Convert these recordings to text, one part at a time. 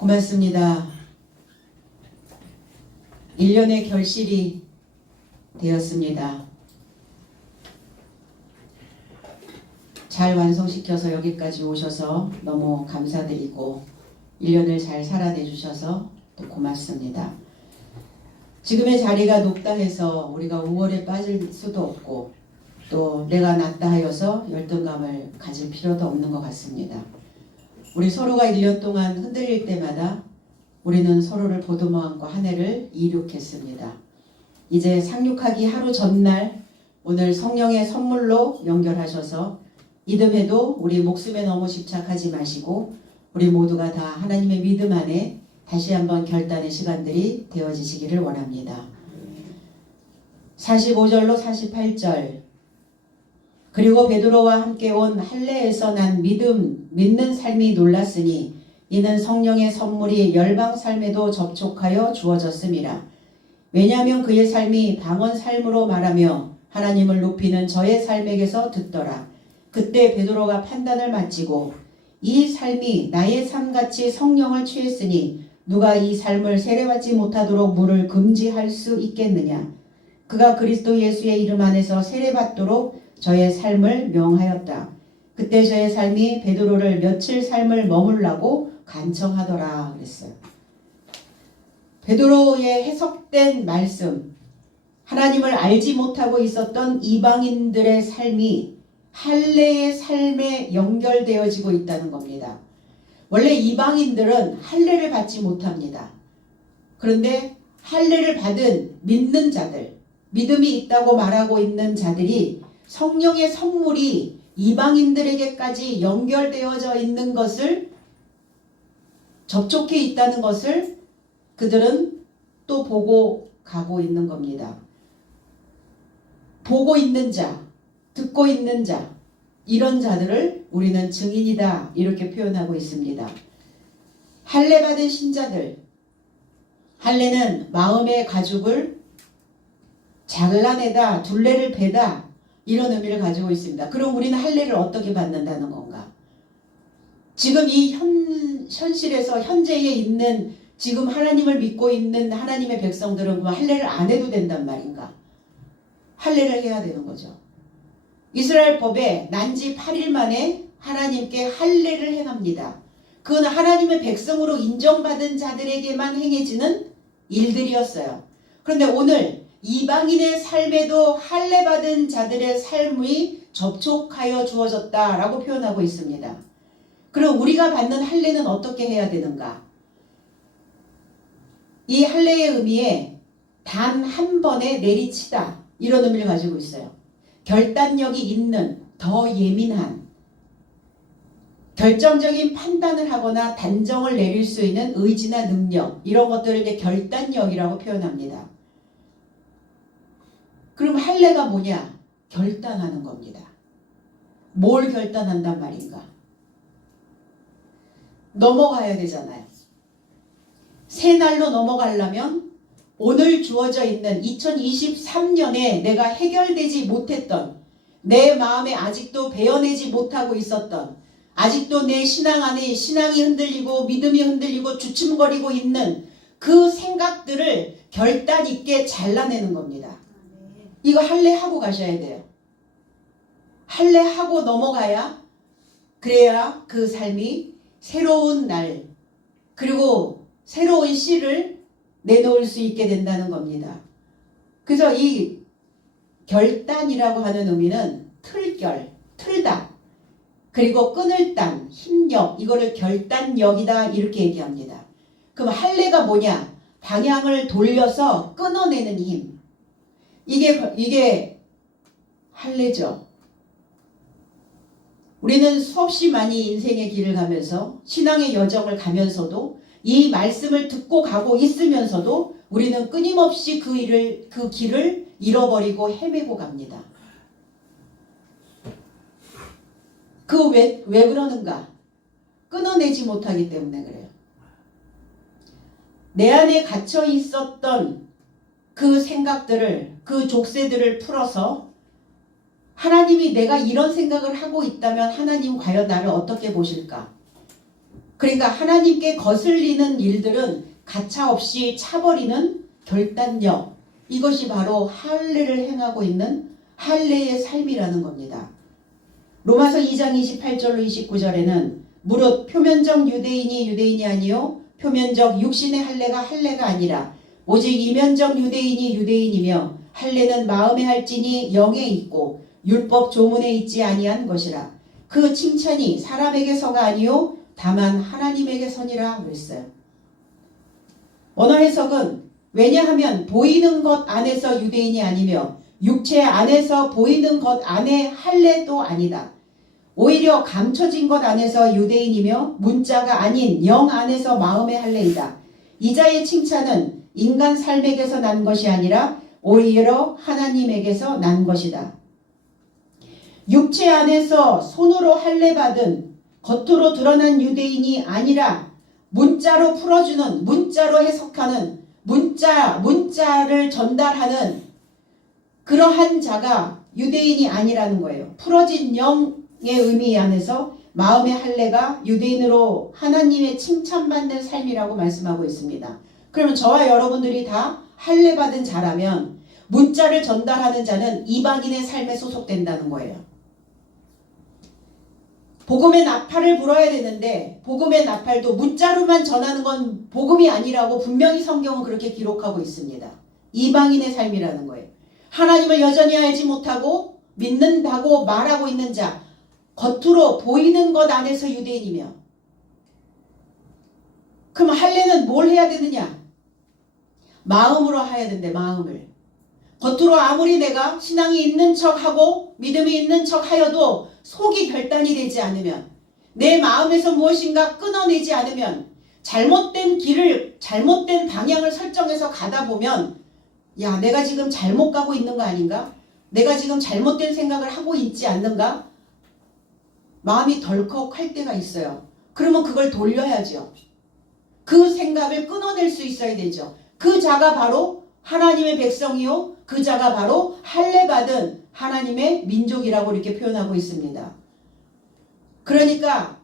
고맙습니다. 1년의 결실이 되었습니다. 잘 완성시켜서 여기까지 오셔서 너무 감사드리고 1년을 잘 살아내 주셔서 또 고맙습니다. 지금의 자리가 높다 해서 우리가 우월에 빠질 수도 없고 또 내가 낫다 하여서 열등감을 가질 필요도 없는 것 같습니다. 우리 서로가 1년 동안 흔들릴 때마다 우리는 서로를 보듬어 안고 한 해를 이룩했습니다. 이제 상륙하기 하루 전날 오늘 성령의 선물로 연결하셔서 이듬해도 우리 목숨에 너무 집착하지 마시고 우리 모두가 다 하나님의 믿음 안에 다시 한번 결단의 시간들이 되어지시기를 원합니다. 45절로 48절 그리고 베드로와 함께 온 할례에서 난 믿는 삶이 놀랐으니 이는 성령의 선물이 열방 삶에도 접촉하여 주어졌음이라. 왜냐하면 그의 삶이 방언 삶으로 말하며 하나님을 높이는 저의 삶에게서 듣더라. 그때 베드로가 판단을 마치고 이 삶이 나의 삶같이 성령을 취했으니 누가 이 삶을 세례받지 못하도록 물을 금지할 수 있겠느냐. 그가 그리스도 예수의 이름 안에서 세례받도록 저의 삶을 명하였다. 그때 저의 삶이 베드로를 며칠 삶을 머물라고 간청하더라 그랬어요. 베드로의 해석된 말씀, 하나님을 알지 못하고 있었던 이방인들의 삶이 할례의 삶에 연결되어지고 있다는 겁니다. 원래 이방인들은 할례를 받지 못합니다. 그런데 할례를 받은 믿는 자들, 믿음이 있다고 말하고 있는 자들이 성령의 선물이 이방인들에게까지 연결되어져 있는 것을, 접촉해 있다는 것을 그들은 또 보고 가고 있는 겁니다. 보고 있는 자, 듣고 있는 자, 이런 자들을 우리는 증인이다 이렇게 표현하고 있습니다. 할례 받은 신자들, 할례는 마음의 가죽을 잘라내다, 둘레를 베다 이런 의미를 가지고 있습니다. 그럼 우리는 할례를 어떻게 받는다는 건가? 지금 이 현실에서 현재에 있는 지금 하나님을 믿고 있는 하나님의 백성들은 할례를 안 해도 된단 말인가? 할례를 해야 되는 거죠. 이스라엘 법에 난지 8일 만에 하나님께 할례를 행합니다. 그건 하나님의 백성으로 인정받은 자들에게만 행해지는 일들이었어요. 그런데 오늘 이방인의 삶에도 할례 받은 자들의 삶이 접촉하여 주어졌다라고 표현하고 있습니다. 그럼 우리가 받는 할례는 어떻게 해야 되는가? 이 할례의 의미에 단 한 번에 내리치다 이런 의미를 가지고 있어요. 결단력이 있는, 더 예민한, 결정적인 판단을 하거나 단정을 내릴 수 있는 의지나 능력 이런 것들을 이제 결단력이라고 표현합니다. 그럼 할례가 뭐냐? 결단하는 겁니다. 뭘 결단한단 말인가? 넘어가야 되잖아요. 새 날로 넘어가려면 오늘 주어져 있는 2023년에 내가 해결되지 못했던, 내 마음에 아직도 베어내지 못하고 있었던, 아직도 내 신앙 안에 신앙이 흔들리고 믿음이 흔들리고 주춤거리고 있는 그 생각들을 결단 있게 잘라내는 겁니다. 이거 할례하고 가셔야 돼요. 할례하고 넘어가야, 그래야 그 삶이 새로운 날 그리고 새로운 씨를 내놓을 수 있게 된다는 겁니다. 그래서 이 결단이라고 하는 의미는 틀결, 틀다, 그리고 끊을 단, 힘력, 이거를 결단력이다 이렇게 얘기합니다. 그럼 할례가 뭐냐? 방향을 돌려서 끊어내는 힘. 이게 할례죠. 우리는 수없이 많이 인생의 길을 가면서 신앙의 여정을 가면서도 이 말씀을 듣고 가고 있으면서도 우리는 끊임없이 그 길을 잃어버리고 헤매고 갑니다. 왜 그러는가? 끊어내지 못하기 때문에 그래요. 내 안에 갇혀 있었던 그 생각들을, 그 족쇄들을 풀어서 하나님이 내가 이런 생각을 하고 있다면 하나님 과연 나를 어떻게 보실까? 그러니까 하나님께 거슬리는 일들은 가차없이 차버리는 결단력, 이것이 바로 할례를 행하고 있는 할례의 삶이라는 겁니다. 로마서 2장 28절로 29절에는 무릇 표면적 유대인이 유대인이 아니요 표면적 육신의 할례가 할례가 아니라 오직 이면적 유대인이 유대인이며 할례는 마음에 할지니 영에 있고 율법 조문에 있지 아니한 것이라. 그 칭찬이 사람에게서가 아니요 다만 하나님에게서니라 그랬어요. 언어 해석은 왜냐하면 보이는 것 안에서 유대인이 아니며 육체 안에서 보이는 것 안에 할례도 아니다. 오히려 감춰진 것 안에서 유대인이며 문자가 아닌 영 안에서 마음의 할례이다. 이자의 칭찬은 인간 삶에게서 난 것이 아니라 오히려 하나님에게서 난 것이다. 육체 안에서 손으로 할례받은 겉으로 드러난 유대인이 아니라 문자로 풀어주는, 문자로 해석하는, 문자를 전달하는 그러한 자가 유대인이 아니라는 거예요. 풀어진 영의 의미 안에서 마음의 할례가 유대인으로 하나님의 칭찬받는 삶이라고 말씀하고 있습니다. 그러면 저와 여러분들이 다 할례받은 자라면 문자를 전달하는 자는 이방인의 삶에 소속된다는 거예요. 복음의 나팔을 불어야 되는데 복음의 나팔도 문자로만 전하는 건 복음이 아니라고 분명히 성경은 그렇게 기록하고 있습니다. 이방인의 삶이라는 거예요. 하나님을 여전히 알지 못하고 믿는다고 말하고 있는 자, 겉으로 보이는 것 안에서 유대인이며. 그럼 할례는 뭘 해야 되느냐? 마음으로 해야 된대. 마음을. 겉으로 아무리 내가 신앙이 있는 척하고 믿음이 있는 척하여도 속이 결단이 되지 않으면, 내 마음에서 무엇인가 끊어내지 않으면, 잘못된 길을, 잘못된 방향을 설정해서 가다 보면 야, 내가 지금 잘못 가고 있는 거 아닌가? 내가 지금 잘못된 생각을 하고 있지 않는가? 마음이 덜컥할 때가 있어요. 그러면 그걸 돌려야죠. 그 생각을 끊어낼 수 있어야 되죠. 그 자가 바로 하나님의 백성이요, 그 자가 바로 할례받은 하나님의 민족이라고 이렇게 표현하고 있습니다. 그러니까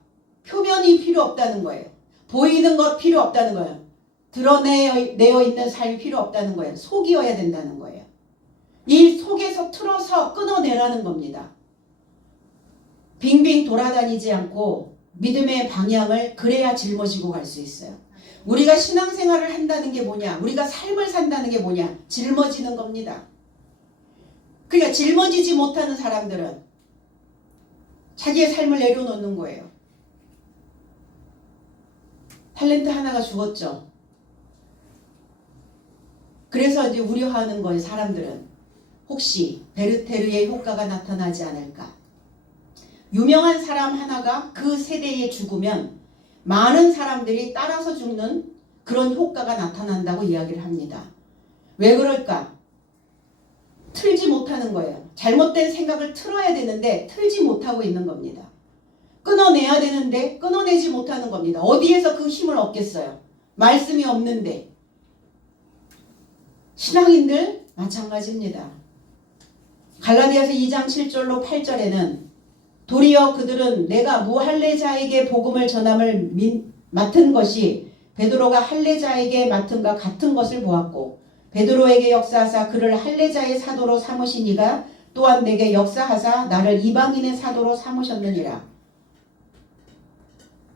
표면이 필요 없다는 거예요. 보이는 것 필요 없다는 거예요. 드러내어 있는 삶이 필요 없다는 거예요. 속이어야 된다는 거예요. 이 속에서 틀어서 끊어내라는 겁니다. 빙빙 돌아다니지 않고 믿음의 방향을 그래야 짊어지고 갈 수 있어요. 우리가 신앙생활을 한다는 게 뭐냐? 우리가 삶을 산다는 게 뭐냐? 짊어지는 겁니다. 그러니까 짊어지지 못하는 사람들은 자기의 삶을 내려놓는 거예요. 탤런트 하나가 죽었죠. 그래서 이제 우려하는 거예요. 사람들은 혹시 베르테르의 효과가 나타나지 않을까. 유명한 사람 하나가 그 세대에 죽으면 많은 사람들이 따라서 죽는 그런 효과가 나타난다고 이야기를 합니다. 왜 그럴까? 틀지 못하는 거예요. 잘못된 생각을 틀어야 되는데 틀지 못하고 있는 겁니다. 끊어내야 되는데 끊어내지 못하는 겁니다. 어디에서 그 힘을 얻겠어요? 말씀이 없는데. 신앙인들 마찬가지입니다. 갈라디아서 2장 7절로 8절에는 도리어 그들은 내가 무할례자에게 복음을 전함을 맡은 것이 베드로가 할례자에게 맡은과 같은 것을 보았고 베드로에게 역사하사 그를 할례자의 사도로 삼으시니가 또한 내게 역사하사 나를 이방인의 사도로 삼으셨느니라.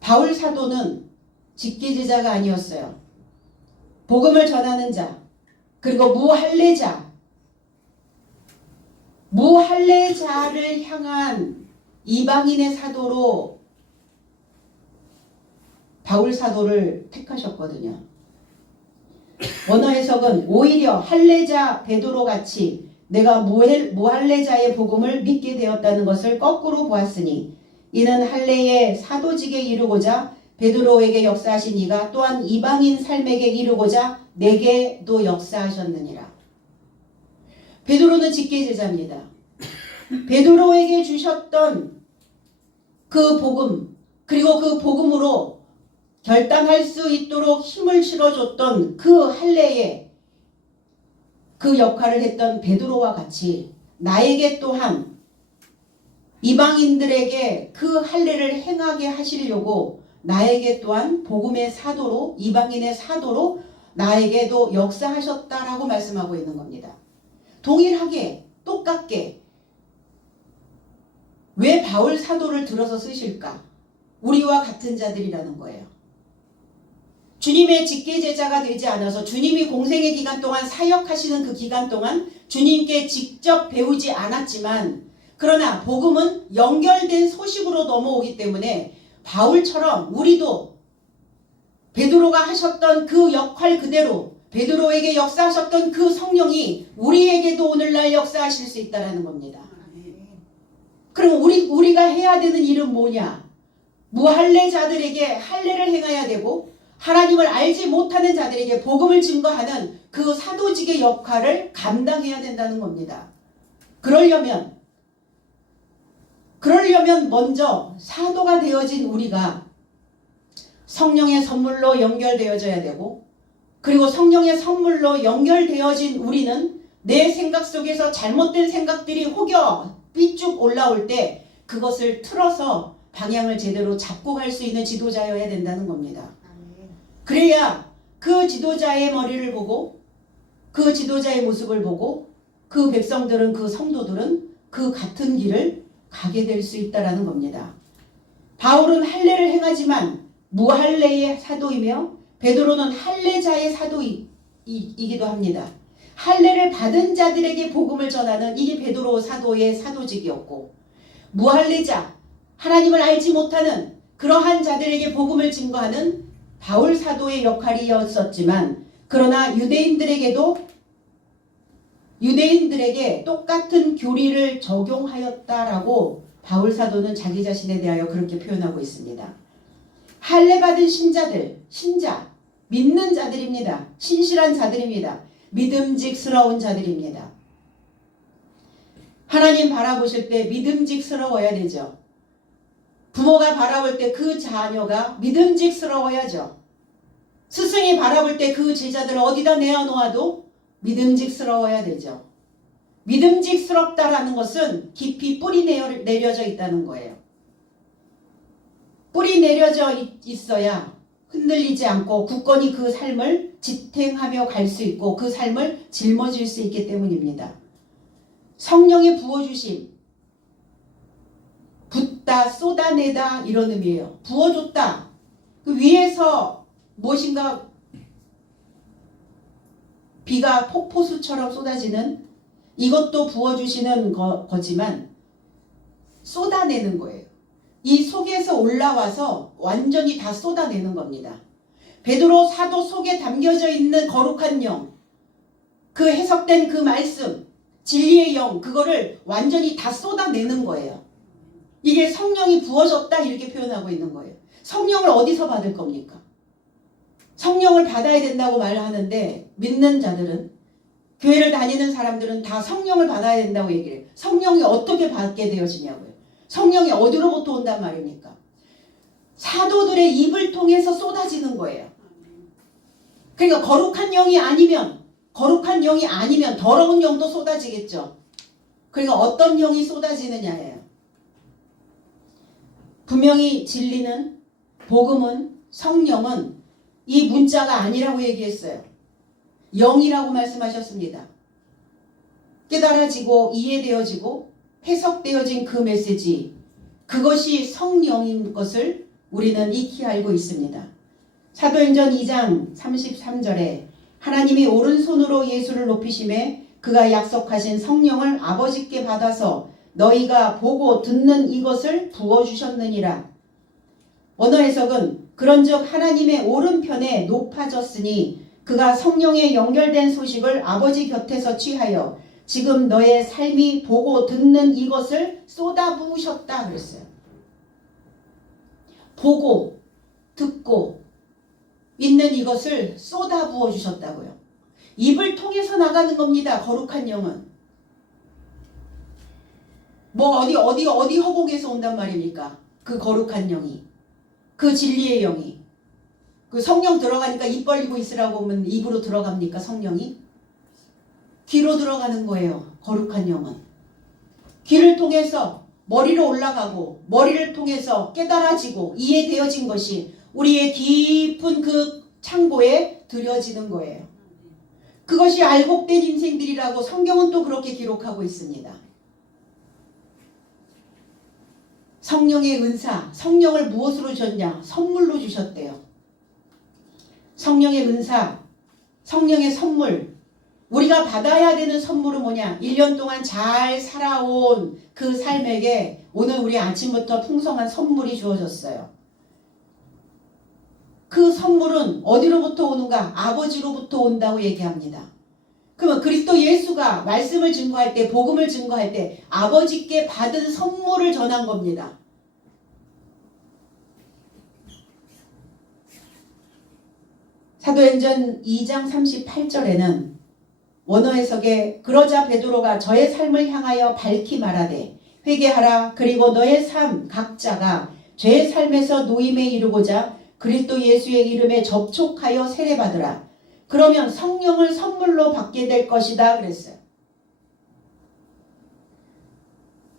바울 사도는 직계제자가 아니었어요. 복음을 전하는 자, 그리고 무할례자를 향한 이방인의 사도로 바울 사도를 택하셨거든요. 원어 해석은 오히려 할례자 베드로 같이 내가 무할례자의 복음을 믿게 되었다는 것을 거꾸로 보았으니 이는 할례의 사도직에 이르고자 베드로에게 역사하신 이가 또한 이방인 삶에게 이르고자 내게도 역사하셨느니라. 베드로는 직계제자입니다. 베드로에게 주셨던 그 복음, 그리고 그 복음으로 결단할 수 있도록 힘을 실어줬던 그 할례에 그 역할을 했던 베드로와 같이 나에게 또한 이방인들에게 그 할례를 행하게 하시려고 나에게 또한 복음의 사도로, 이방인의 사도로 나에게도 역사하셨다라고 말씀하고 있는 겁니다. 동일하게 똑같게 왜 바울 사도를 들어서 쓰실까? 우리와 같은 자들이라는 거예요. 주님의 직계제자가 되지 않아서 주님이 공생의 기간 동안 사역하시는 그 기간 동안 주님께 직접 배우지 않았지만, 그러나 복음은 연결된 소식으로 넘어오기 때문에 바울처럼 우리도 베드로가 하셨던 그 역할 그대로, 베드로에게 역사하셨던 그 성령이 우리에게도 오늘날 역사하실 수 있다는 겁니다. 그럼 우리가 해야 되는 일은 뭐냐? 무할례자들에게 할례를 행해야 되고, 하나님을 알지 못하는 자들에게 복음을 증거하는 그 사도직의 역할을 감당해야 된다는 겁니다. 그러려면 먼저 사도가 되어진 우리가 성령의 선물로 연결되어져야 되고, 그리고 성령의 선물로 연결되어진 우리는 내 생각 속에서 잘못된 생각들이 혹여 삐쭉 올라올 때 그것을 틀어서 방향을 제대로 잡고 갈 수 있는 지도자여야 된다는 겁니다. 그래야 그 지도자의 머리를 보고, 그 지도자의 모습을 보고 그 백성들은, 그 성도들은 그 같은 길을 가게 될 수 있다는 겁니다. 바울은 할례를 행하지만 무할례의 사도이며 베드로는 할례자의 사도이기도 합니다. 할례를 받은 자들에게 복음을 전하는 이게 베드로 사도의 사도직이었고, 무할례자, 하나님을 알지 못하는 그러한 자들에게 복음을 증거하는 바울 사도의 역할이었었지만, 그러나 유대인들에게 똑같은 교리를 적용하였다라고 바울 사도는 자기 자신에 대하여 그렇게 표현하고 있습니다. 할례 받은 신자, 믿는 자들입니다. 신실한 자들입니다. 믿음직스러운 자들입니다. 하나님 바라보실 때 믿음직스러워야 되죠. 부모가 바라볼 때 그 자녀가 믿음직스러워야죠. 스승이 바라볼 때 그 제자들을 어디다 내어놓아도 믿음직스러워야 되죠. 믿음직스럽다라는 것은 깊이 뿌리 내려져 있다는 거예요. 뿌리 내려져 있어야 흔들리지 않고 굳건히 그 삶을 지탱하며 갈 수 있고 그 삶을 짊어질 수 있기 때문입니다. 성령의 부어주심, 붓다, 쏟아내다 이런 의미예요. 부어줬다. 그 위에서 무엇인가 비가 폭포수처럼 쏟아지는, 이것도 부어주시는 거지만 쏟아내는 거예요. 이 속에서 올라와서 완전히 다 쏟아내는 겁니다. 베드로 사도 속에 담겨져 있는 거룩한 영, 그 해석된 그 말씀, 진리의 영, 그거를 완전히 다 쏟아내는 거예요. 이게 성령이 부어졌다 이렇게 표현하고 있는 거예요. 성령을 어디서 받을 겁니까? 성령을 받아야 된다고 말을 하는데, 믿는 자들은, 교회를 다니는 사람들은 다 성령을 받아야 된다고 얘기를 해요. 성령이 어떻게 받게 되어지냐고요. 성령이 어디로부터 온단 말입니까? 사도들의 입을 통해서 쏟아지는 거예요. 그러니까 거룩한 영이 아니면 더러운 영도 쏟아지겠죠. 그러니까 어떤 영이 쏟아지느냐예요. 분명히 진리는, 복음은, 성령은 이 문자가 아니라고 얘기했어요. 영이라고 말씀하셨습니다. 깨달아지고 이해되어지고 해석되어진 그 메시지, 그것이 성령인 것을 우리는 익히 알고 있습니다. 사도행전 2장 33절에 하나님이 오른손으로 예수를 높이심에 그가 약속하신 성령을 아버지께 받아서 너희가 보고 듣는 이것을 부어주셨느니라. 원어 해석은 그런즉 하나님의 오른편에 높아졌으니 그가 성령에 연결된 소식을 아버지 곁에서 취하여 지금 너의 삶이 보고 듣는 이것을 쏟아부으셨다 그랬어요. 보고 듣고 있는 이것을 쏟아부어 주셨다고요. 입을 통해서 나가는 겁니다. 거룩한 영은. 뭐 어디 허공에서 온단 말입니까? 그 거룩한 영이, 그 진리의 영이. 그 성령 들어가니까 입 벌리고 있으라고 하면 입으로 들어갑니까? 성령이? 귀로 들어가는 거예요. 거룩한 영은. 귀를 통해서 머리로 올라가고 머리를 통해서 깨달아지고 이해되어진 것이 우리의 깊은 그 창고에 들여지는 거예요. 그것이 알곡된 인생들이라고 성경은 또 그렇게 기록하고 있습니다. 성령의 은사, 성령을 무엇으로 주셨냐? 선물로 주셨대요. 성령의 은사, 성령의 선물, 우리가 받아야 되는 선물은 뭐냐? 1년 동안 잘 살아온 그 삶에게 오늘 우리 아침부터 풍성한 선물이 주어졌어요. 그 선물은 어디로부터 오는가? 아버지로부터 온다고 얘기합니다. 그러면 그리스도 예수가 말씀을 증거할 때, 복음을 증거할 때 아버지께 받은 선물을 전한 겁니다. 사도행전 2장 38절에는 원어 해석에 그러자 베드로가 저의 삶을 향하여 밝히 말하되 회개하라. 그리고 너의 삶 각자가 죄의 삶에서 노임에 이르고자 그리스도 예수의 이름에 접촉하여 세례받으라. 그러면 성령을 선물로 받게 될 것이다 그랬어요.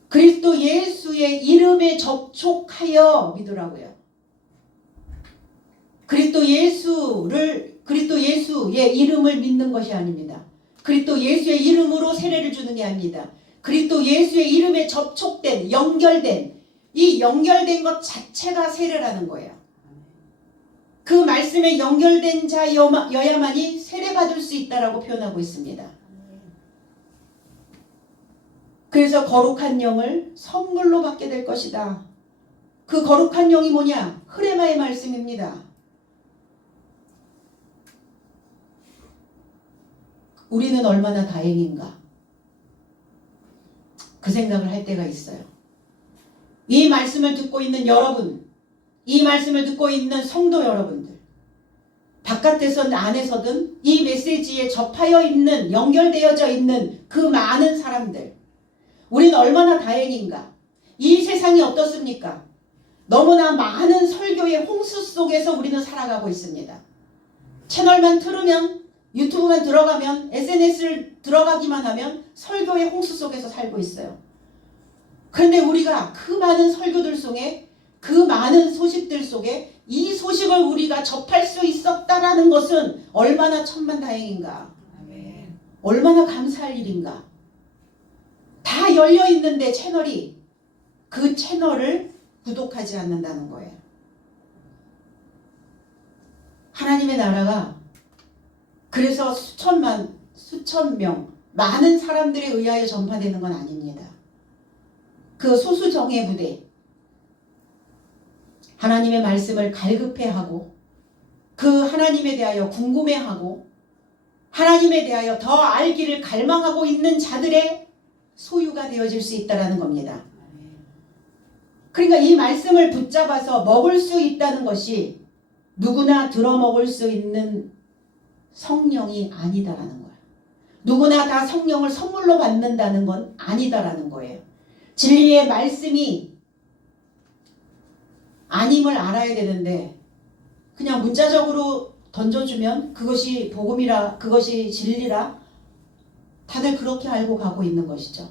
그리스도 예수의 이름에 접촉하여 믿으라고요. 그리스도 예수의 이름을 믿는 것이 아닙니다. 그리스도 예수의 이름으로 세례를 주는 게 아닙니다. 그리스도 예수의 이름에 접촉된, 연결된, 이 연결된 것 자체가 세례라는 거예요. 그 말씀에 연결된 자여야만이 세례받을 수 있다라고 표현하고 있습니다. 그래서 거룩한 영을 선물로 받게 될 것이다. 그 거룩한 영이 뭐냐? 흐레마의 말씀입니다. 우리는 얼마나 다행인가 그 생각을 할 때가 있어요. 이 말씀을 듣고 있는 여러분, 이 말씀을 듣고 있는 성도 여러분들, 바깥에서든 안에서든 이 메시지에 접하여 있는, 연결되어져 있는 그 많은 사람들, 우리는 얼마나 다행인가. 이 세상이 어떻습니까? 너무나 많은 설교의 홍수 속에서 우리는 살아가고 있습니다. 채널만 틀으면, 유튜브만 들어가면, SNS를 들어가기만 하면 설교의 홍수 속에서 살고 있어요. 그런데 우리가 그 많은 설교들 속에, 그 많은 소식들 속에 이 소식을 우리가 접할 수 있었다라는 것은 얼마나 천만다행인가. 아멘. 얼마나 감사할 일인가. 다 열려 있는데 채널이, 그 채널을 구독하지 않는다는 거예요. 하나님의 나라가 그래서 수천 명, 많은 사람들에 의하여 전파되는 건 아닙니다. 그 소수정예 부대, 하나님의 말씀을 갈급해하고 그 하나님에 대하여 궁금해하고 하나님에 대하여 더 알기를 갈망하고 있는 자들의 소유가 되어질 수 있다는 겁니다. 그러니까 이 말씀을 붙잡아서 먹을 수 있다는 것이 누구나 들어먹을 수 있는 성령이 아니다라는 거예요. 누구나 다 성령을 선물로 받는다는 건 아니다라는 거예요. 진리의 말씀이 아님을 알아야 되는데 그냥 문자적으로 던져주면 그것이 복음이라, 그것이 진리라 다들 그렇게 알고 가고 있는 것이죠.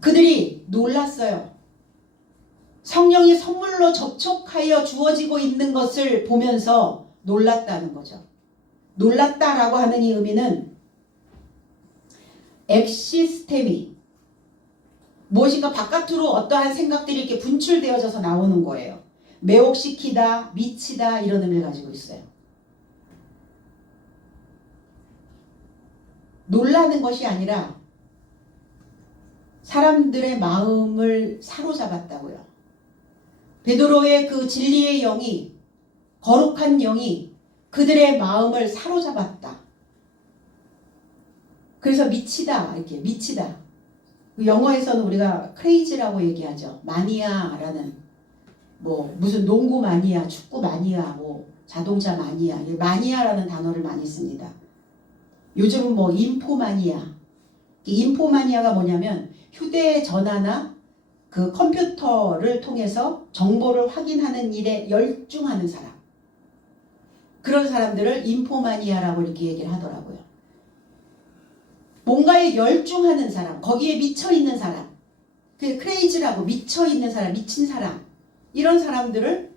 그들이 놀랐어요. 성령이 선물로 접촉하여 주어지고 있는 것을 보면서 놀랐다는 거죠. 놀랐다라고 하는 이 의미는 엑시스템이 무엇인가 바깥으로 어떠한 생각들이 이렇게 분출되어져서 나오는 거예요. 매혹시키다, 미치다 이런 의미를 가지고 있어요. 놀라는 것이 아니라 사람들의 마음을 사로잡았다고요. 베드로의 그 진리의 영이, 거룩한 영이 그들의 마음을 사로잡았다. 그래서 미치다, 이렇게 미치다. 영어에서는 우리가 크레이지라고 얘기하죠. 마니아라는, 무슨 농구 마니아, 축구 마니아, 자동차 마니아, 마니아라는 단어를 많이 씁니다. 요즘은 인포마니아. 인포마니아가 뭐냐면 휴대전화나 그 컴퓨터를 통해서 정보를 확인하는 일에 열중하는 사람. 그런 사람들을 인포마니아라고 이렇게 얘기를 하더라고요. 뭔가에 열중하는 사람, 거기에 미쳐있는 사람, 그 크레이지라고 미쳐있는 사람, 미친 사람, 이런 사람들을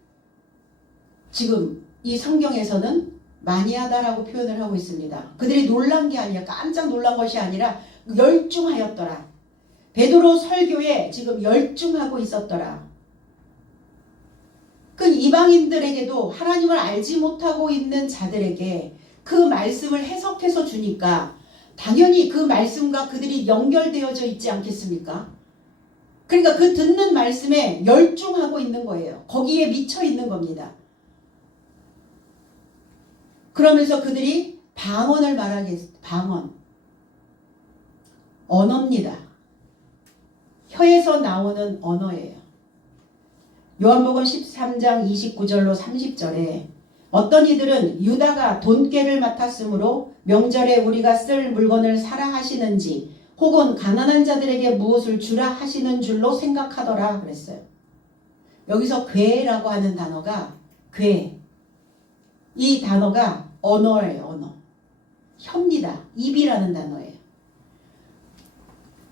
지금 이 성경에서는 마니아다라고 표현을 하고 있습니다. 그들이 놀란 게 아니라, 깜짝 놀란 것이 아니라 열중하였더라. 베드로 설교에 지금 열중하고 있었더라. 그 이방인들에게도 하나님을 알지 못하고 있는 자들에게 그 말씀을 해석해서 주니까 당연히 그 말씀과 그들이 연결되어져 있지 않겠습니까? 그러니까 그 듣는 말씀에 열중하고 있는 거예요. 거기에 미쳐 있는 겁니다. 그러면서 그들이 방언을 말하게 했어요. 방언. 언어입니다. 혀에서 나오는 언어예요. 요한복음 13장 29절로 30절에 어떤 이들은 유다가 돈깨를 맡았으므로 명절에 우리가 쓸 물건을 사라 하시는지 혹은 가난한 자들에게 무엇을 주라 하시는 줄로 생각하더라 그랬어요. 여기서 괴라고 하는 단어가 괴. 이 단어가 언어예요. 언어. 혀입니다. 입이라는 단어예요.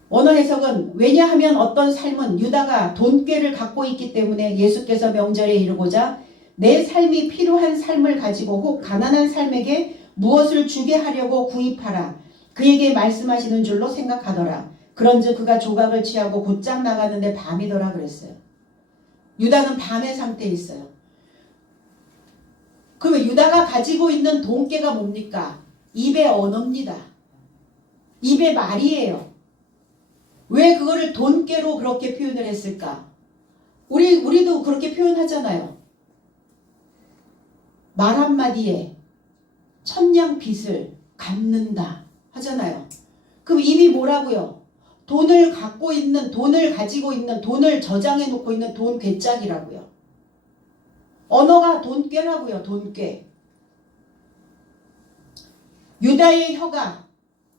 언어 해석은 왜냐하면 어떤 삶은 유다가 돈꾀를 갖고 있기 때문에 예수께서 명절에 이르고자 내 삶이 필요한 삶을 가지고 혹 가난한 삶에게 무엇을 주게 하려고 구입하라. 그에게 말씀하시는 줄로 생각하더라. 그런즉 그가 조각을 취하고 곧장 나가는데 밤이더라 그랬어요. 유다는 밤의 상태에 있어요. 그러면 유다가 가지고 있는 돈깨가 뭡니까? 입의 언어입니다. 입의 말이에요. 왜 그거를 돈깨로 그렇게 표현을 했을까? 우리도 그렇게 표현하잖아요. 말 한마디에 천냥 빚을 갚는다 하잖아요. 그럼 입이 뭐라고요? 돈을 갖고 있는, 돈을 가지고 있는, 돈을 저장해 놓고 있는 돈 괴짝이라고요. 언어가 돈꾀라고요. 돈꾀. 유다의 혀가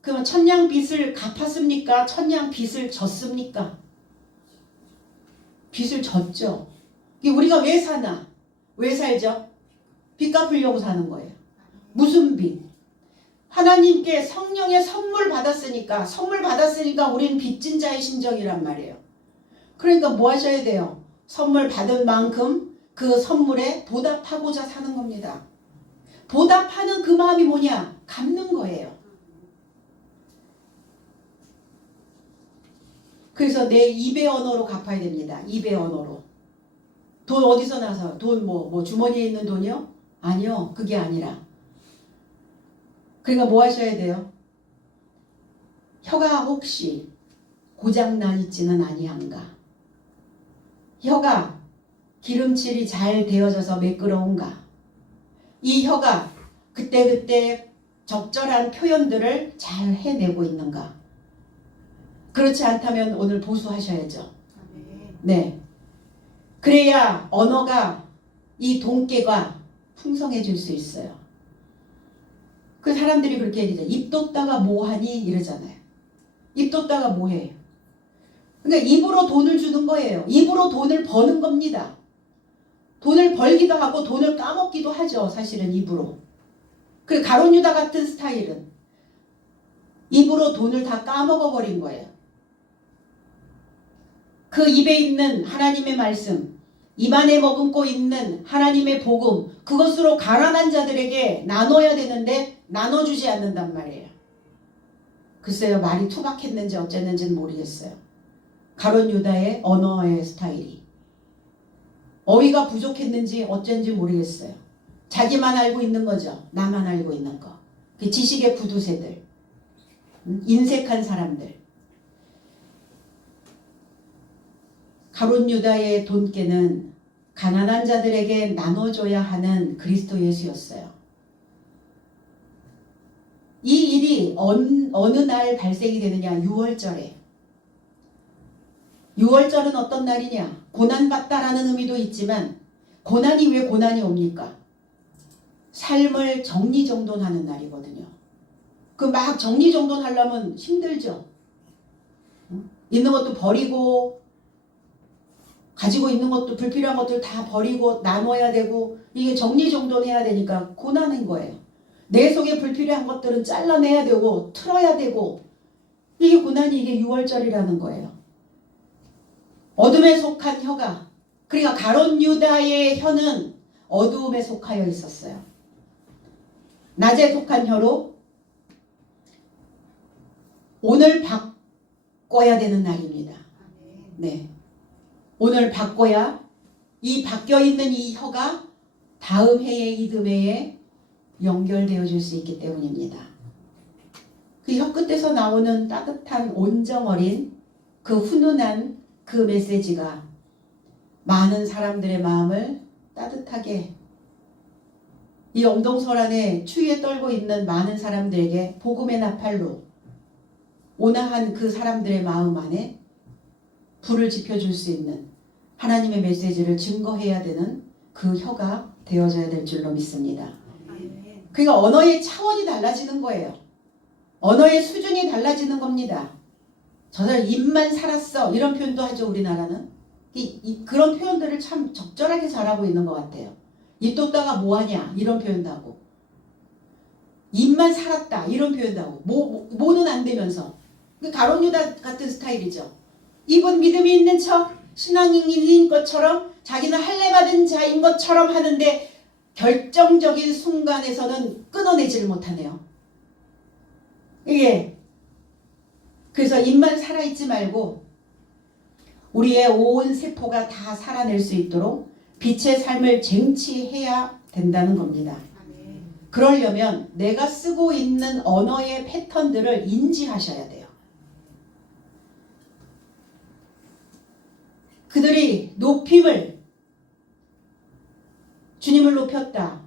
그러면 천냥 빚을 갚았습니까? 천냥 빚을 졌습니까? 빚을 졌죠. 우리가 왜 사나? 왜 살죠? 빚 갚으려고 사는 거예요. 무슨 빚? 하나님께 성령의 선물 받았으니까 우리는 빚진 자의 심정이란 말이에요. 그러니까 뭐 하셔야 돼요? 선물 받은 만큼 그 선물에 보답하고자 사는 겁니다. 보답하는 그 마음이 뭐냐? 갚는 거예요. 그래서 내 입의 언어로 갚아야 됩니다. 입의 언어로. 돈 어디서 나서? 돈 뭐 주머니에 있는 돈이요? 아니요. 그게 아니라. 그러니까 뭐 하셔야 돼요? 혀가 혹시 고장나 있지는 아니한가? 혀가 기름칠이 잘 되어져서 매끄러운가? 이 혀가 그때그때 적절한 표현들을 잘 해내고 있는가? 그렇지 않다면 오늘 보수하셔야죠. 네. 그래야 언어가 이 돈깨가 풍성해질 수 있어요. 그 사람들이 그렇게 얘기하죠. 입 뒀다가 뭐하니? 이러잖아요. 입 뒀다가 뭐해? 그러니까 입으로 돈을 주는 거예요. 입으로 돈을 버는 겁니다. 돈을 벌기도 하고 돈을 까먹기도 하죠. 사실은 입으로. 그 가룟 유다 같은 스타일은 입으로 돈을 다 까먹어버린 거예요. 그 입에 있는 하나님의 말씀, 입안에 머금고 있는 하나님의 복음, 그것으로 가난한 자들에게 나눠야 되는데 나눠주지 않는단 말이에요. 글쎄요, 말이 투박했는지 어쨌는지는 모르겠어요. 가룟 유다의 언어의 스타일이. 어휘가 부족했는지 어쩐지 모르겠어요. 자기만 알고 있는 거죠. 나만 알고 있는 거. 그 지식의 구두쇠들. 인색한 사람들. 가룟 유다의 돈깨는 가난한 자들에게 나눠줘야 하는 그리스도 예수였어요. 이 일이 어느 날 발생이 되느냐? 6월절에. 6월절은 어떤 날이냐? 고난받다라는 의미도 있지만 고난이 왜 고난이 옵니까? 삶을 정리정돈하는 날이거든요. 그 막 정리정돈하려면 힘들죠. 있는 것도 버리고 가지고 있는 것도 불필요한 것들 다 버리고 나눠야 되고 이게 정리정돈해야 되니까 고난인 거예요. 내 속에 불필요한 것들은 잘라내야 되고 틀어야 되고 이게 고난이 이게 6월절이라는 거예요. 어둠에 속한 혀가, 그러니까 가롯 유다의 혀는 어두움에 속하여 있었어요. 낮에 속한 혀로 오늘 바꿔야 되는 날입니다. 네, 오늘 바꿔야 이 바뀌어 있는 이 혀가 다음 해의 이듬해에 연결되어질 수 있기 때문입니다. 그 혀 끝에서 나오는 따뜻한 온정 어린 그 훈훈한 그 메시지가 많은 사람들의 마음을 따뜻하게, 이 엄동설 안에 추위에 떨고 있는 많은 사람들에게 복음의 나팔로 온화한 그 사람들의 마음 안에 불을 지펴줄 수 있는 하나님의 메시지를 증거해야 되는 그 혀가 되어져야 될 줄로 믿습니다. 그러니까 언어의 차원이 달라지는 거예요. 언어의 수준이 달라지는 겁니다. 저 사람 입만 살았어 이런 표현도 하죠. 우리나라는 그런 표현들을 참 적절하게 잘하고 있는 것 같아요. 입 뒀다가 뭐하냐 이런 표현도 하고, 입만 살았다 이런 표현도 하고, 뭐는 안 되면서, 가롯 유다 같은 스타일이죠. 입은 믿음이 있는 척 신앙인인 것처럼 자기는 할례 받은 자인 것처럼 하는데 결정적인 순간에서는 끊어내지를 못하네요. 이게 그래서 입만 살아있지 말고 우리의 온 세포가 다 살아낼 수 있도록 빛의 삶을 쟁취해야 된다는 겁니다. 그러려면 내가 쓰고 있는 언어의 패턴들을 인지하셔야 돼요. 그들이 높임을, 주님을 높였다,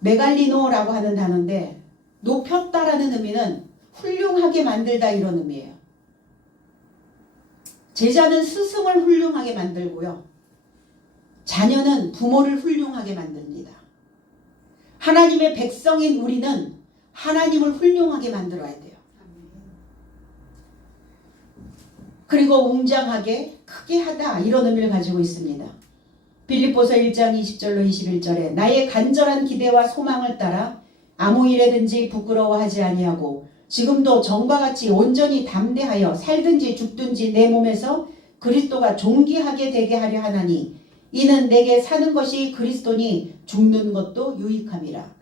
메갈리노라고 하는 단어인데, 높였다라는 의미는 훌륭하게 만들다 이런 의미예요. 제자는 스승을 훌륭하게 만들고요, 자녀는 부모를 훌륭하게 만듭니다. 하나님의 백성인 우리는 하나님을 훌륭하게 만들어야 돼요. 그리고 웅장하게 크게 하다 이런 의미를 가지고 있습니다. 빌립보서 1장 20절로 21절에 나의 간절한 기대와 소망을 따라 아무 일에든지 부끄러워하지 아니하고 지금도 전과 같이 온전히 담대하여 살든지 죽든지 내 몸에서 그리스도가 존귀하게 되게 하려 하나니 이는 내게 사는 것이 그리스도니 죽는 것도 유익함이라.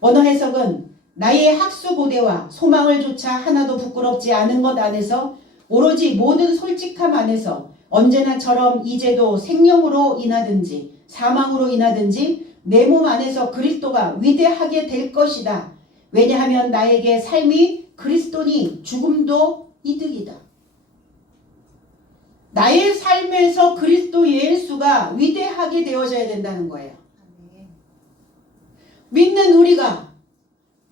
언어 해석은 나의 학수고대와 소망을 조차 하나도 부끄럽지 않은 것 안에서 오로지 모든 솔직함 안에서 언제나처럼 이제도 생명으로 인하든지 사망으로 인하든지 내 몸 안에서 그리스도가 위대하게 될 것이다. 왜냐하면 나에게 삶이 그리스도니 죽음도 이득이다. 나의 삶에서 그리스도 예수가 위대하게 되어져야 된다는 거예요. 믿는 우리가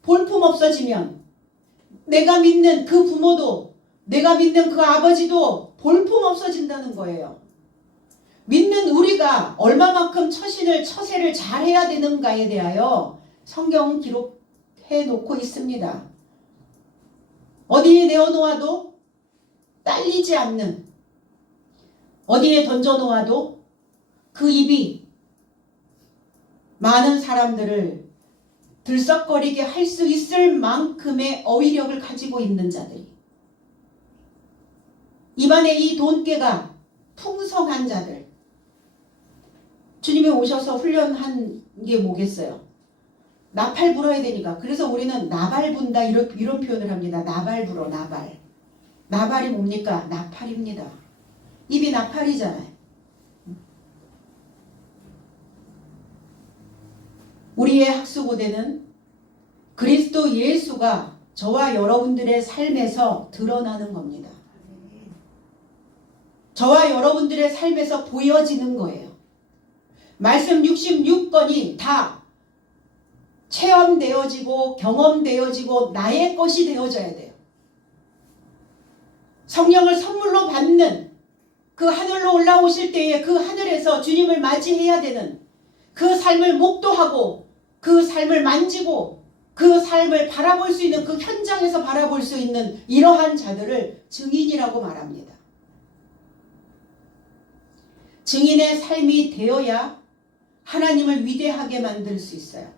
볼품 없어지면 내가 믿는 그 부모도, 내가 믿는 그 아버지도 볼품 없어진다는 거예요. 믿는 우리가 얼마만큼 처세를 잘해야 되는가에 대하여 성경은 기록해 놓고 있습니다. 어디에 내어놓아도 딸리지 않는, 어디에 던져놓아도 그 입이 많은 사람들을 들썩거리게 할 수 있을 만큼의 어휘력을 가지고 있는 자들, 입안에 이 돈깨가 풍성한 자들, 주님이 오셔서 훈련한 게 뭐겠어요? 나팔 불어야 되니까. 그래서 우리는 나발 분다 이런 표현을 합니다. 나발 불어, 나발. 나발이 뭡니까? 나팔입니다. 입이 나팔이잖아요. 우리의 학수고대는 그리스도 예수가 저와 여러분들의 삶에서 드러나는 겁니다. 저와 여러분들의 삶에서 보여지는 거예요. 말씀 66권이 다 체험되어지고 경험되어지고 나의 것이 되어져야 돼요. 성령을 선물로 받는 그 하늘로 올라오실 때에 그 하늘에서 주님을 맞이해야 되는 그 삶을 목도하고 그 삶을 만지고 그 삶을 바라볼 수 있는, 그 현장에서 바라볼 수 있는 이러한 자들을 증인이라고 말합니다. 증인의 삶이 되어야 하나님을 위대하게 만들 수 있어요.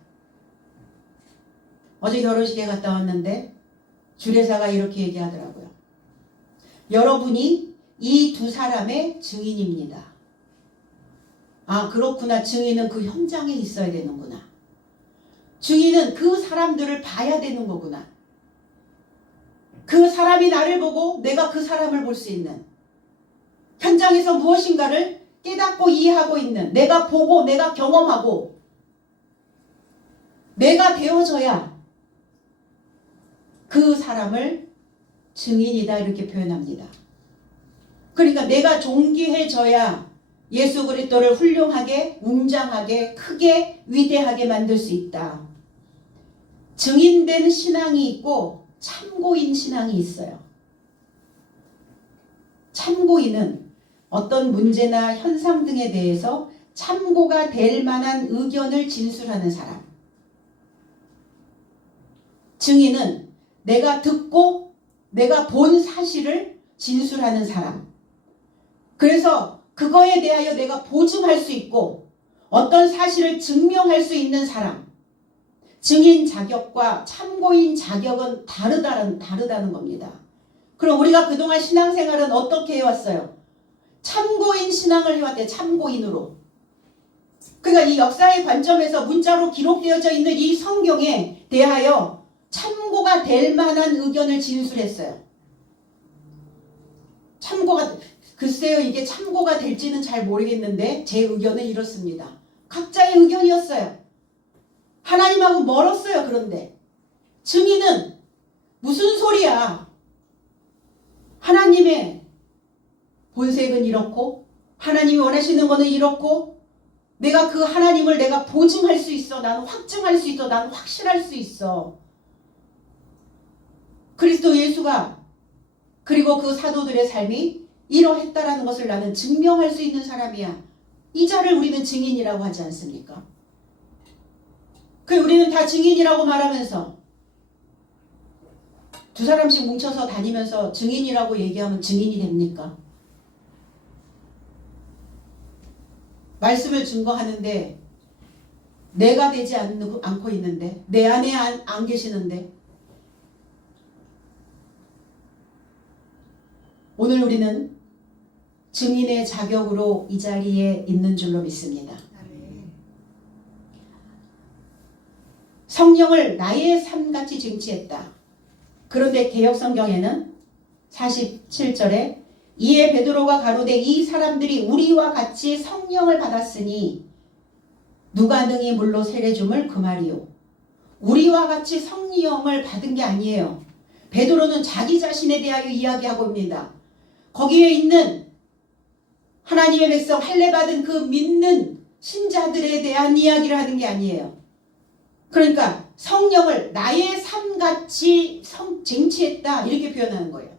어제 결혼식에 갔다 왔는데 주례사가 이렇게 얘기하더라고요. 여러분이 이 두 사람의 증인입니다. 아, 그렇구나. 증인은 그 현장에 있어야 되는구나. 증인은 그 사람들을 봐야 되는 거구나. 그 사람이 나를 보고 내가 그 사람을 볼 수 있는, 현장에서 무엇인가를 깨닫고 이해하고 있는, 내가 보고 내가 경험하고 내가 되어져야 그 사람을 증인이다 이렇게 표현합니다. 그러니까 내가 존귀해져야 예수 그리스도를 훌륭하게, 웅장하게, 크게, 위대하게 만들 수 있다. 증인된 신앙이 있고 참고인 신앙이 있어요. 참고인은 어떤 문제나 현상 등에 대해서 참고가 될 만한 의견을 진술하는 사람. 증인은 내가 듣고 내가 본 사실을 진술하는 사람. 그래서 그거에 대하여 내가 보증할 수 있고 어떤 사실을 증명할 수 있는 사람. 증인 자격과 참고인 자격은 다르다는 겁니다. 그럼 우리가 그동안 신앙생활은 어떻게 해왔어요? 참고인 신앙을 해왔대요. 참고인으로. 그러니까 이 역사의 관점에서 문자로 기록되어져 있는 이 성경에 대하여 참고가 될 만한 의견을 진술했어요. 글쎄요, 이게 참고가 될지는 잘 모르겠는데 제 의견은 이렇습니다. 각자의 의견이었어요. 하나님하고 멀었어요. 그런데 증인은 무슨 소리야? 하나님의 본색은 이렇고 하나님이 원하시는 것은 이렇고 내가 그 하나님을 내가 보증할 수 있어. 나는 확증할 수 있어. 나는 확실할 수 있어. 그리스도 예수가 그리고 그 사도들의 삶이 이러했다라는 것을 나는 증명할 수 있는 사람이야. 이 자를 우리는 증인이라고 하지 않습니까? 우리는 다 증인이라고 말하면서 두 사람씩 뭉쳐서 다니면서 증인이라고 얘기하면 증인이 됩니까? 말씀을 증거하는데 내가 되지 않고 있는데 내 안에 안 계시는데 오늘 우리는 증인의 자격으로 이 자리에 있는 줄로 믿습니다. 성령을 나의 삶같이 쟁취했다. 그런데 개역성경에는 47절에 이에 베드로가 가로되 이 사람들이 우리와 같이 성령을 받았으니 누가 능히 물로 세례줌을 그 말이요. 우리와 같이 성령을 받은 게 아니에요. 베드로는 자기 자신에 대하여 이야기하고 있습니다. 거기에 있는 하나님의 백성 할례받은 그 믿는 신자들에 대한 이야기를 하는 게 아니에요. 그러니까 성령을 나의 삶같이 쟁취했다 이렇게 표현하는 거예요.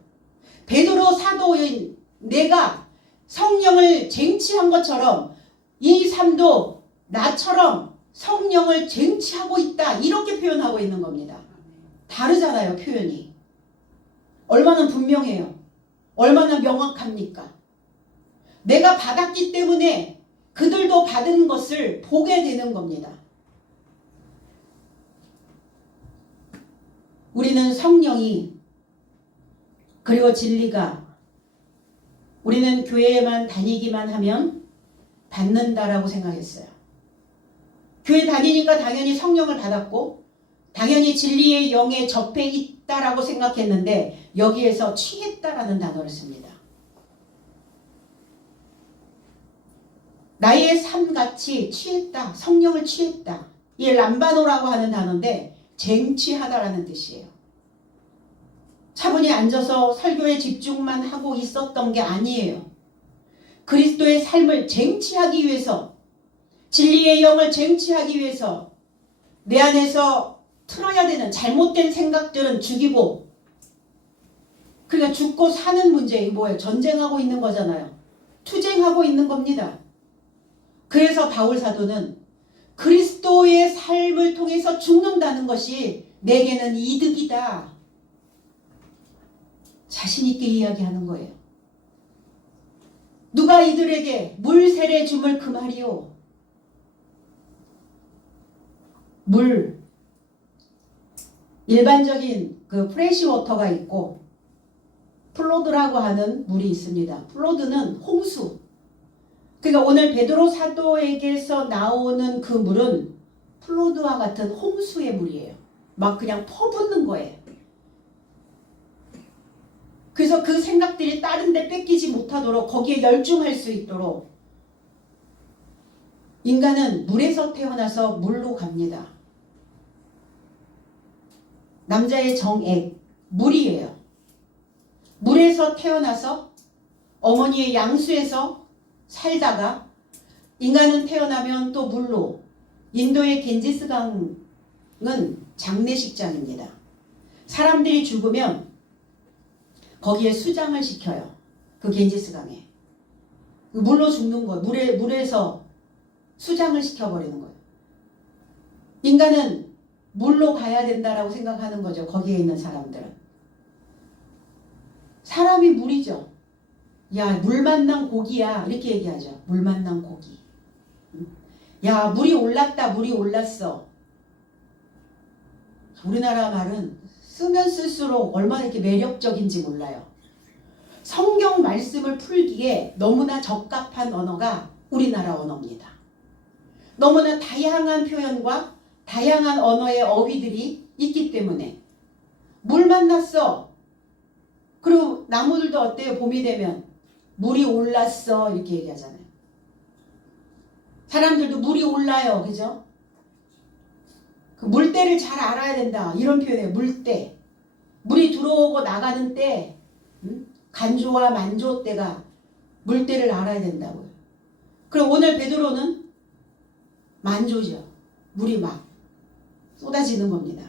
베드로 사도인 내가 성령을 쟁취한 것처럼 이 삶도 나처럼 성령을 쟁취하고 있다 이렇게 표현하고 있는 겁니다. 다르잖아요. 표현이. 얼마나 분명해요. 얼마나 명확합니까? 내가 받았기 때문에 그들도 받은 것을 보게 되는 겁니다. 우리는 성령이 그리고 진리가 우리는 교회에만 다니기만 하면 받는다라고 생각했어요. 교회 다니니까 당연히 성령을 받았고 당연히 진리의 영에 접해 있다라고 생각했는데 여기에서 취했다라는 단어를 씁니다. 나의 삶같이 취했다. 성령을 취했다. 이게 람바노라고 하는 단어인데 쟁취하다라는 뜻이에요. 차분히 앉아서 설교에 집중만 하고 있었던 게 아니에요. 그리스도의 삶을 쟁취하기 위해서 진리의 영을 쟁취하기 위해서 내 안에서 틀어야 되는 잘못된 생각들은 죽이고 그러니까 죽고 사는 문제 뭐예요? 전쟁하고 있는 거잖아요. 투쟁하고 있는 겁니다. 그래서 바울 사도는 그리스도의 삶을 통해서 죽는다는 것이 내게는 이득이다. 자신 있게 이야기하는 거예요. 누가 이들에게 물 세례 줌을 그 말이요. 물. 일반적인 그 프레시 워터가 있고 플로드라고 하는 물이 있습니다. 플로드는 홍수. 그러니까 오늘 베드로 사도에게서 나오는 그 물은 플로드와 같은 홍수의 물이에요. 막 그냥 퍼붓는 거예요. 그래서 그 생각들이 다른 데 뺏기지 못하도록 거기에 열중할 수 있도록 인간은 물에서 태어나서 물로 갑니다. 남자의 정액, 물이에요. 물에서 태어나서 어머니의 양수에서 살다가 인간은 태어나면 또 물로, 인도의 겐지스강은 장례식장입니다. 사람들이 죽으면 거기에 수장을 시켜요. 그 겐지스강에. 물로 죽는 거예요. 물에서 수장을 시켜버리는 거예요. 인간은 물로 가야 된다라고 생각하는 거죠. 거기에 있는 사람들은. 사람이 물이죠. 야, 물 만난 고기야. 이렇게 얘기하죠. 물 만난 고기. 야, 물이 올랐다. 물이 올랐어. 우리나라 말은 쓰면 쓸수록 얼마나 이렇게 매력적인지 몰라요. 성경 말씀을 풀기에 너무나 적합한 언어가 우리나라 언어입니다. 너무나 다양한 표현과 다양한 언어의 어휘들이 있기 때문에 물 만났어. 그리고 나무들도 어때요? 봄이 되면 물이 올랐어 이렇게 얘기하잖아요. 사람들도 물이 올라요. 그죠? 그 물때를 잘 알아야 된다. 이런 표현이에요. 물때. 물이 들어오고 나가는 때, 간조와 만조 때가 물때를 알아야 된다고요. 그럼 오늘 베드로는 만조죠. 물이 막 쏟아지는 겁니다.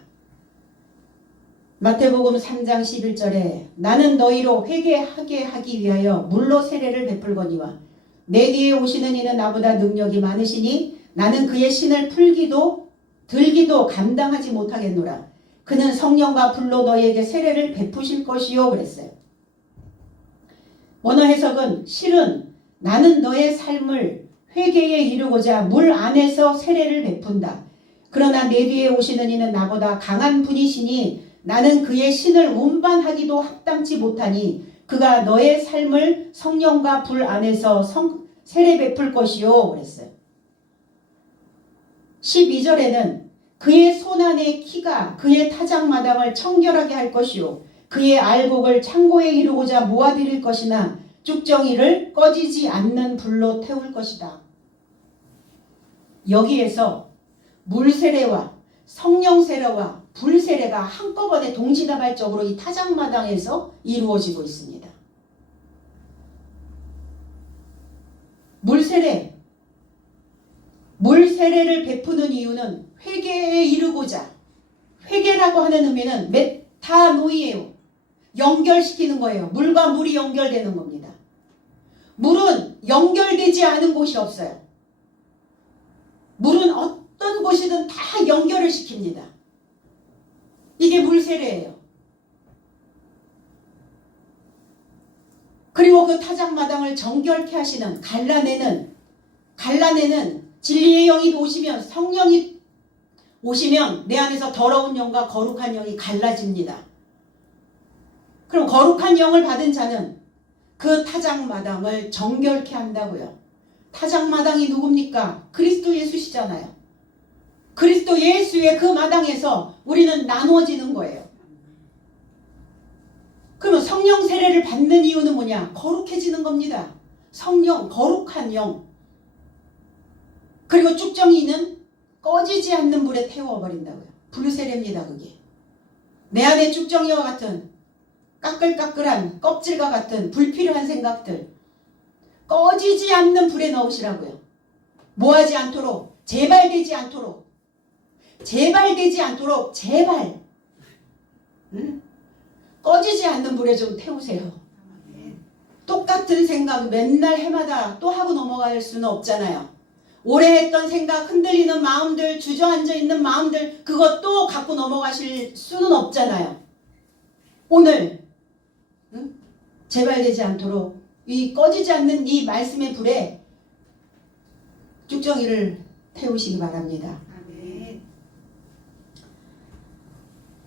마태복음 3장 11절에 나는 너희로 회개하게 하기 위하여 물로 세례를 베풀거니와 내 뒤에 오시는 이는 나보다 능력이 많으시니 나는 그의 신을 풀기도 들기도 감당하지 못하겠노라. 그는 성령과 불로 너희에게 세례를 베푸실 것이요 그랬어요. 원어 해석은 실은 나는 너의 삶을 회개에 이르고자 물 안에서 세례를 베푼다. 그러나 내 뒤에 오시는 이는 나보다 강한 분이시니 나는 그의 신을 운반하기도 합당치 못하니 그가 너의 삶을 성령과 불 안에서 세례 베풀 것이요 그랬어요. 12절에는 그의 손안의 키가 그의 타작마당을 청결하게 할 것이요 그의 알곡을 창고에 이르고자 모아들일 것이나 쭉정이를 꺼지지 않는 불로 태울 것이다. 여기에서 물세례와 성령세례와 불세례가 한꺼번에 동시다발적으로 이 타작마당에서 이루어지고 있습니다. 물세례를 베푸는 이유는 회개에 이르고자, 회개라고 하는 의미는 메타노이에요. 연결시키는 거예요. 물과 물이 연결되는 겁니다. 물은 연결되지 않은 곳이 없어요. 물은 어떤 곳이든 다 연결을 시킵니다. 이게 물세례예요. 그리고 그 타작마당을 정결케 하시는 갈라내는 진리의 영이 오시면 성령이 오시면 내 안에서 더러운 영과 거룩한 영이 갈라집니다. 그럼 거룩한 영을 받은 자는 그 타작마당을 정결케 한다고요. 타작마당이 누굽니까? 그리스도 예수시잖아요. 그리스도 예수의 그 마당에서 우리는 나누어지는 거예요. 그러면 성령 세례를 받는 이유는 뭐냐? 거룩해지는 겁니다. 성령, 거룩한 영. 그리고 쭉정이는 꺼지지 않는 불에 태워버린다고요. 불세례입니다. 그게. 내 안에 쭉정이와 같은 까끌까끌한 껍질과 같은 불필요한 생각들 꺼지지 않는 불에 넣으시라고요. 뭐하지 않도록, 재발되지 않도록 제발 꺼지지 않는 불에 좀 태우세요. 똑같은 생각 맨날 해마다 또 하고 넘어갈 수는 없잖아요. 오래 했던 생각, 흔들리는 마음들, 주저앉아 있는 마음들 그것 또 갖고 넘어가실 수는 없잖아요. 오늘 재발되지 않도록 이 꺼지지 않는 이 말씀의 불에 쭉정이를 태우시기 바랍니다.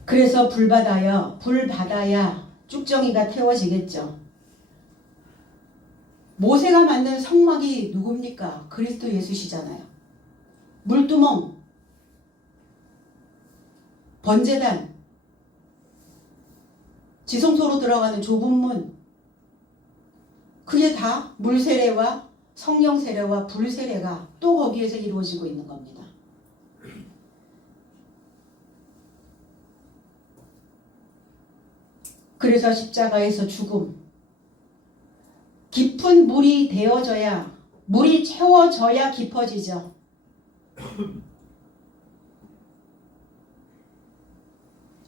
그래서 불 받아야 쭉정이가 태워지겠죠. 모세가 만든 성막이 누굽니까? 그리스도 예수시잖아요. 물두멍, 번제단, 지성소로 들어가는 좁은 문, 그게 다 물 세례와 성령 세례와 불 세례가 또 거기에서 이루어지고 있는 겁니다. 그래서 십자가에서 죽음, 깊은 물이 되어져야, 물이 채워져야 깊어지죠.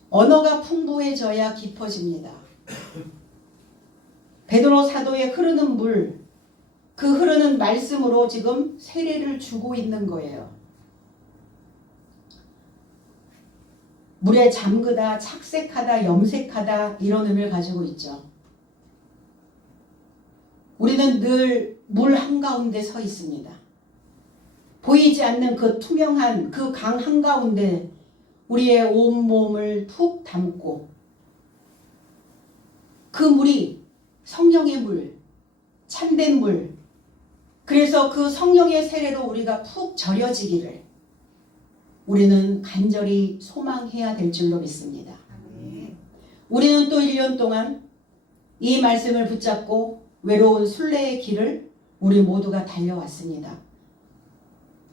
언어가 풍부해져야 깊어집니다. 베드로 사도에 흐르는 물, 그 흐르는 말씀으로 지금 세례를 주고 있는 거예요. 물에 잠그다, 착색하다, 염색하다 이런 의미를 가지고 있죠. 우리는 늘 물 한가운데 서 있습니다. 보이지 않는 그 투명한 그 강 한가운데 우리의 온몸을 푹 담고 그 물이 성령의 물, 참된 물, 그래서 그 성령의 세례로 우리가 푹 절여지기를 우리는 간절히 소망해야 될 줄로 믿습니다. 우리는 또 1년 동안 이 말씀을 붙잡고 외로운 순례의 길을 우리 모두가 달려왔습니다.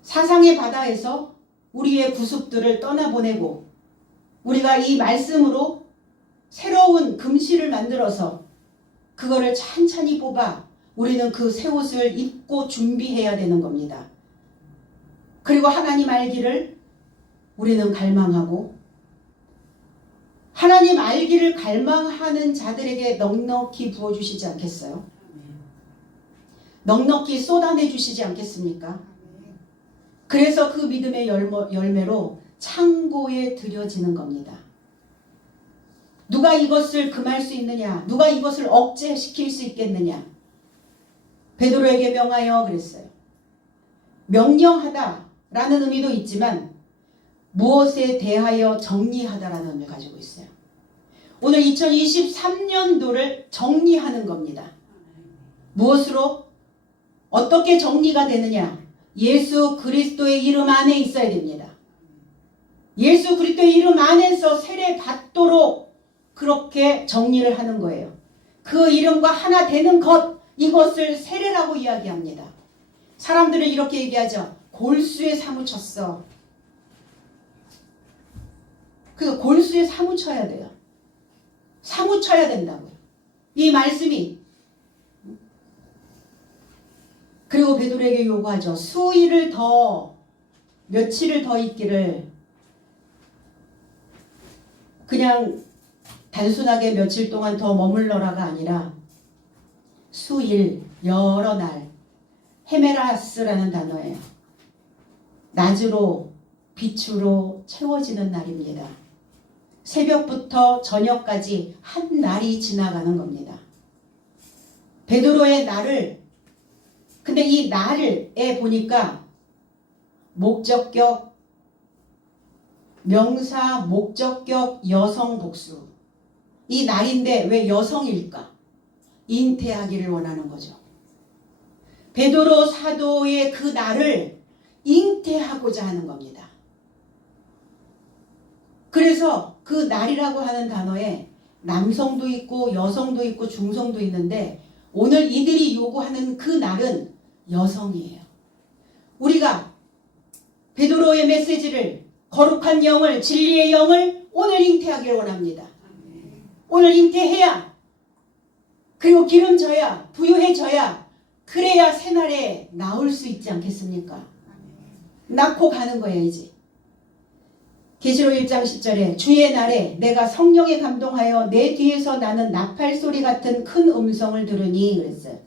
사상의 바다에서 우리의 구습들을 떠나보내고 우리가 이 말씀으로 새로운 금실을 만들어서 그거를 찬찬히 뽑아 우리는 그 새 옷을 입고 준비해야 되는 겁니다. 그리고 하나님 알기를 우리는 갈망하고 하나님 알기를 갈망하는 자들에게 넉넉히 부어주시지 않겠어요? 넉넉히 쏟아내 주시지 않겠습니까? 그래서 그 믿음의 열매로 창고에 들여지는 겁니다. 누가 이것을 금할 수 있느냐? 누가 이것을 억제시킬 수 있겠느냐? 베드로에게 명하여 그랬어요. 명령하다라는 의미도 있지만 무엇에 대하여 정리하다라는 의미를 가지고 있어요. 오늘 2023년도를 정리하는 겁니다. 무엇으로? 어떻게 정리가 되느냐? 예수 그리스도의 이름 안에 있어야 됩니다. 예수 그리스도의 이름 안에서 세례 받도록 그렇게 정리를 하는 거예요. 그 이름과 하나 되는 것, 이것을 세례라고 이야기합니다. 사람들은 이렇게 얘기하죠. 골수에 사무쳤어. 그래서 골수에 사무쳐야 돼요. 사무쳐야 된다고요. 이 말씀이. 그리고 베드로에게 요구하죠. 수일을 더, 며칠을 더 있기를. 그냥 단순하게 며칠 동안 더 머물러라가 아니라 수일, 여러 날, 헤메라스라는 단어예요. 낮으로, 빛으로 채워지는 날입니다. 새벽부터 저녁까지 한 날이 지나가는 겁니다. 베드로의 날을, 근데 이 날에 보니까 목적격, 명사, 목적격, 여성 복수. 이 날인데 왜 여성일까? 잉태하기를 원하는 거죠. 베드로 사도의 그 날을 잉태하고자 하는 겁니다. 그래서 그 날이라고 하는 단어에 남성도 있고 여성도 있고 중성도 있는데 오늘 이들이 요구하는 그 날은 여성이에요. 우리가 베드로의 메시지를 거룩한 영을, 진리의 영을 오늘 잉태하기를 원합니다. 오늘 잉태해야, 그리고 기름져야, 부유해져야, 그래야 새날에 나올 수 있지 않겠습니까? 낳고 가는 거예요 이제. 계시록 1장 10절에 주의 날에 내가 성령에 감동하여 내 뒤에서 나는 나팔 소리 같은 큰 음성을 들으니 그랬어요.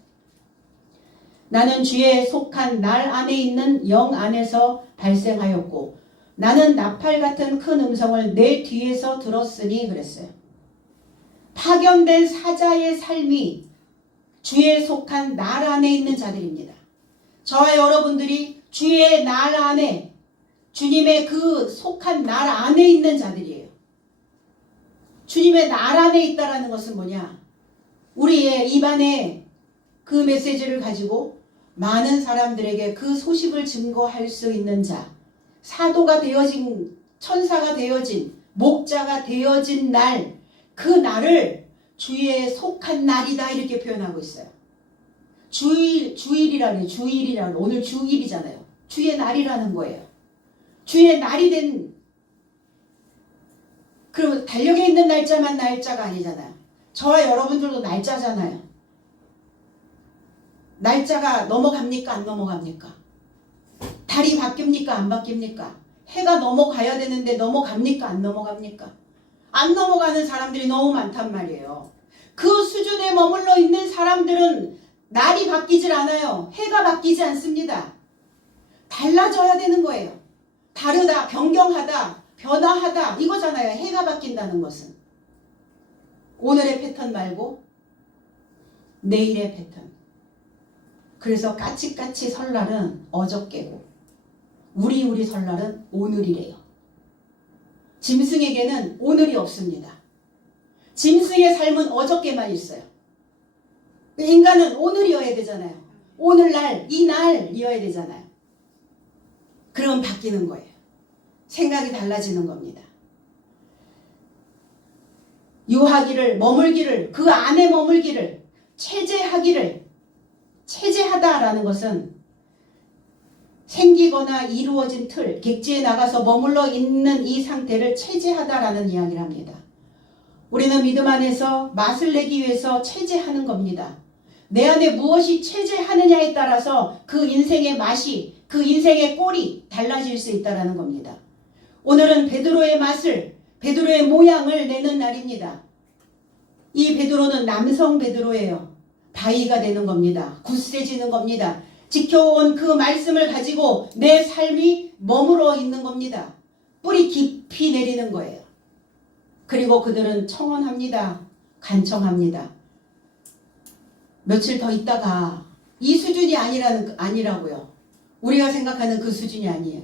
나는 주에 속한 날 안에 있는 영 안에서 발생하였고 나는 나팔 같은 큰 음성을 내 뒤에서 들었으니 그랬어요. 파견된 사자의 삶이 주에 속한 날 안에 있는 자들입니다. 저와 여러분들이 주의 날 안에, 주님의 그 속한 날 안에 있는 자들이에요. 주님의 날 안에 있다라는 것은 뭐냐? 우리의 입안에 그 메시지를 가지고 많은 사람들에게 그 소식을 증거할 수 있는 자, 사도가 되어진, 천사가 되어진, 목자가 되어진 날, 그 날을 주의에 속한 날이다 이렇게 표현하고 있어요. 주일이라는 오늘 주일이잖아요. 주의 날이라는 거예요. 주의 날이 된, 그럼 달력에 있는 날짜만 날짜가 아니잖아요. 저와 여러분들도 날짜잖아요. 날짜가 넘어갑니까? 안 넘어갑니까? 달이 바뀝니까? 안 바뀝니까? 해가 넘어가야 되는데 넘어갑니까? 안 넘어갑니까? 안 넘어가는 사람들이 너무 많단 말이에요. 그 수준에 머물러 있는 사람들은 날이 바뀌질 않아요. 해가 바뀌지 않습니다. 달라져야 되는 거예요. 다르다, 변경하다, 변화하다 이거잖아요. 해가 바뀐다는 것은. 오늘의 패턴 말고 내일의 패턴. 그래서 까치까치 설날은 어저께고 우리 설날은 오늘이래요. 짐승에게는 오늘이 없습니다. 짐승의 삶은 어저께만 있어요. 인간은 오늘이어야 되잖아요. 오늘날, 이 날이어야 되잖아요. 그럼 바뀌는 거예요. 생각이 달라지는 겁니다. 유하기를, 머물기를, 그 안에 머물기를, 체제하다라는 것은 생기거나 이루어진 틀, 객지에 나가서 머물러 있는 이 상태를 체제하다라는 이야기를 합니다. 우리는 믿음 안에서 맛을 내기 위해서 체제하는 겁니다. 내 안에 무엇이 체제하느냐에 따라서 그 인생의 맛이, 그 인생의 꼴이 달라질 수 있다는 겁니다. 오늘은 베드로의 맛을, 베드로의 모양을 내는 날입니다. 이 베드로는 남성 베드로예요. 바위가 되는 겁니다. 굳세지는 겁니다. 지켜온 그 말씀을 가지고 내 삶이 머물러 있는 겁니다. 뿌리 깊이 내리는 거예요. 그리고 그들은 청원합니다. 간청합니다. 며칠 더 있다가 이 수준이 아니라고요. 우리가 생각하는 그 수준이 아니에요.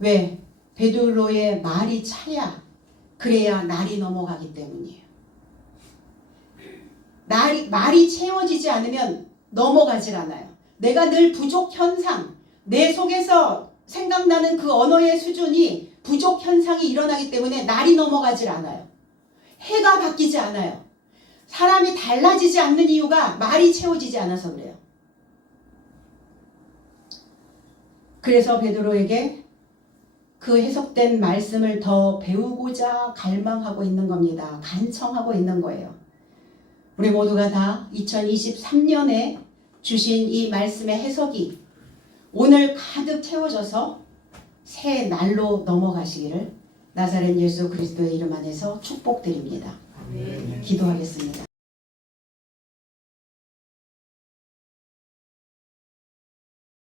왜? 베드로의 말이 차야 그래야 날이 넘어가기 때문이에요. 말이 채워지지 않으면 넘어가질 않아요. 내가 늘 부족 현상, 내 속에서 생각나는 그 언어의 수준이 부족 현상이 일어나기 때문에 날이 넘어가질 않아요. 해가 바뀌지 않아요. 사람이 달라지지 않는 이유가 말이 채워지지 않아서 그래요. 그래서 베드로에게 그 해석된 말씀을 더 배우고자 갈망하고 있는 겁니다. 간청하고 있는 거예요. 우리 모두가 다 2023년에 주신 이 말씀의 해석이 오늘 가득 채워져서 새 날로 넘어가시기를 나사렛 예수 그리스도의 이름 안에서 축복드립니다. 기도하겠습니다.